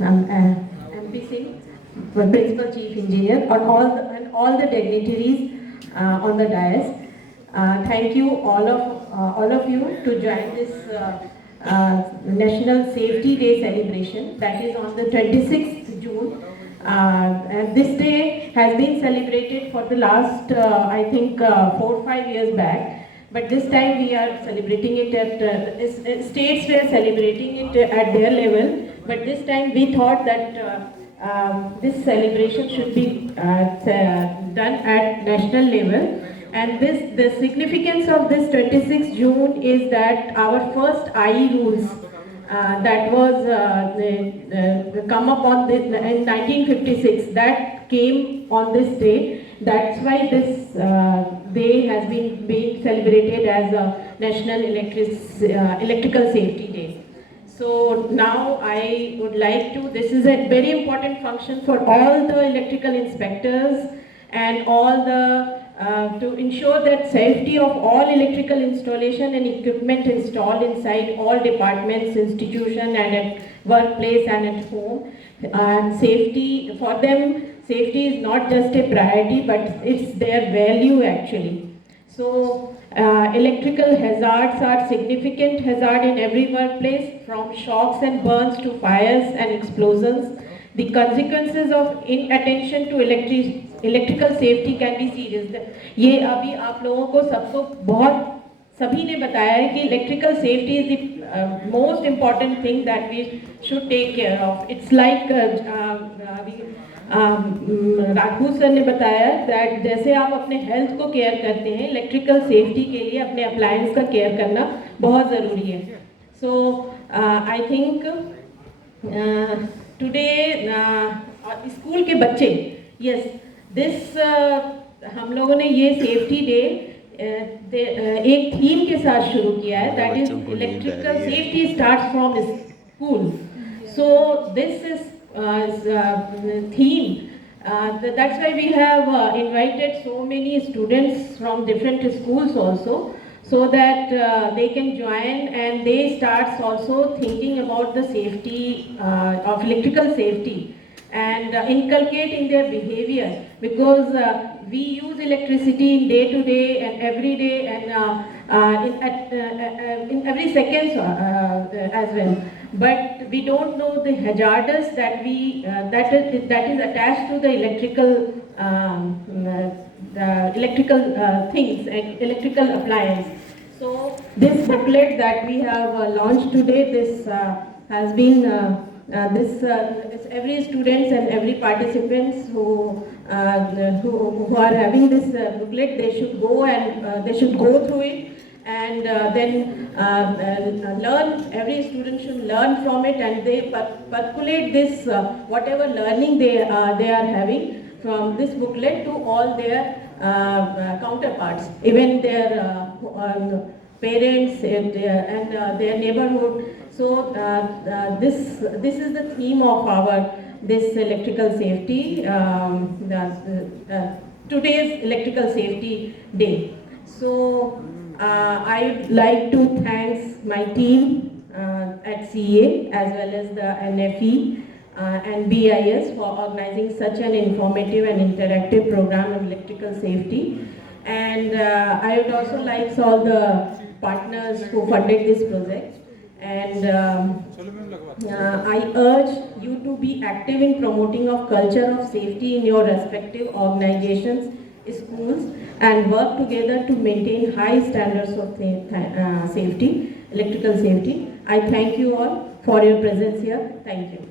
MP Singh, Principal Chief Engineer, and all the dignitaries on the dais. Thank you all of you to join this National Safety Day celebration that is on the 26th June. And this day has been celebrated for the last, I think, 4 or 5 years back. But this time we are celebrating it at, states were celebrating it at their level. But this time we thought that this celebration should be done at national level. And the significance of this 26th June is that our first IE rules that was come up on this, in 1956, that came on this day. That's why this day has been being celebrated as a National Electrical Safety Day. So now I would like to, this is a very important function for all the electrical inspectors and all the to ensure that safety of all electrical installation and equipment installed inside all departments, institution, and at workplace and at home. And safety, for them, safety is not just a priority, but it's their value actually. So electrical hazards are significant hazard in every workplace, from shocks and burns to fires and explosions. The consequences of inattention to electrical safety can be serious. ये अभी आप लोगों को सबको बहुत सभी ने बताया है कि electrical safety is the most important thing that we should take care of. It's like Raghu sir ने बताया that जैसे आप अपने health को care करते हैं, electrical safety के लिए अपने appliance का care करना बहुत ज़रूरी है. So I think today school के बच्चे, yes, this हम लोगों ने ये सेफ्टी डे एक थीम के साथ शुरू किया है, that is electrical safety starts from school. So this is theme. That's why we have invited so many students from different schools also, so that they can join and they start also thinking about the safety of electrical safety and inculcate in their behavior, because we use electricity in day to day and every day and in every second as well. But we don't know the hazards that that is attached to the electrical things, electrical appliance. So this booklet that we have launched today, this has been every students and every participants who are having this booklet, they should go and they should go through it and then learn. Every student should learn from it, and they percolate this whatever learning they are having from this booklet to all their counterparts, even their parents and their neighborhood. So this is the theme of our this electrical safety, today's electrical safety day. So I'd like to thank my team at CA as well as the NFE and BIS for organizing such an informative and interactive program on electrical safety. And I would also like all the partners who funded this project. And I urge you to be active in promoting of culture of safety in your respective organizations, schools, and work together to maintain high standards of safety, electrical safety. I thank you all for your presence here. Thank you.